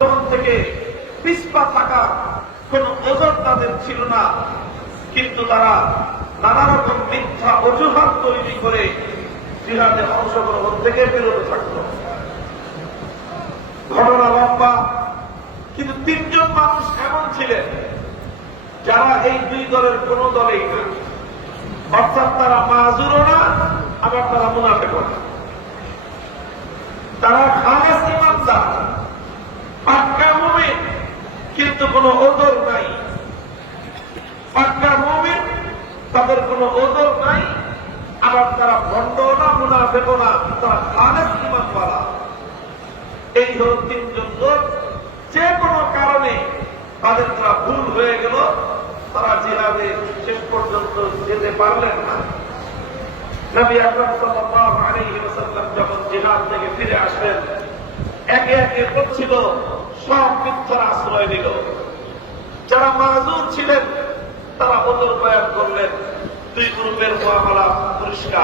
থেকে পিছপা থাকা কোন ওজোর তাদের ছিল না, কিন্তু তারা নানা রকম মিথ্যা অজুহাত তৈরি করে জিহাদে অংশগ্রহণ থেকে বিরত থাকত। ঘটনা লম্বা, কিন্তু তিনজন মানুষ এমন ছিলেন যারা এই দুই দলের কোন দলেই না, অর্থাৎ তারা মাজুরও না, আবার তারা মুনাফিকও না। তারা খালেস ইমানদার, পাক্কা মুমিন, কিন্তু কোন ওজর নাই। পাক্কা মুমিন, তাদের কোন ওজর নাই, আবার তারা ভণ্ড না, মুনাফিকও না, তারা খালেস ইমানওয়ালা। এই হল তিনজন লোক, যে কোনো কারণে তাদের তারা ভুল হয়ে গেল, তারা জিহাদে শেষ পর্যন্ত যেতে পারলেন না। নবী আকরাম সাল্লাল্লাহু আলাইহি ওয়াসাল্লাম যখন জিহাদ থেকে ফিরে আসলেন, একে একে করছিল সব মিথ্যার আশ্রয় নিল। যারা মাজুর ছিলেন তারা ওজর বয়ান করলেন, দুই গ্রুপের মুআমালা পরিষ্কার।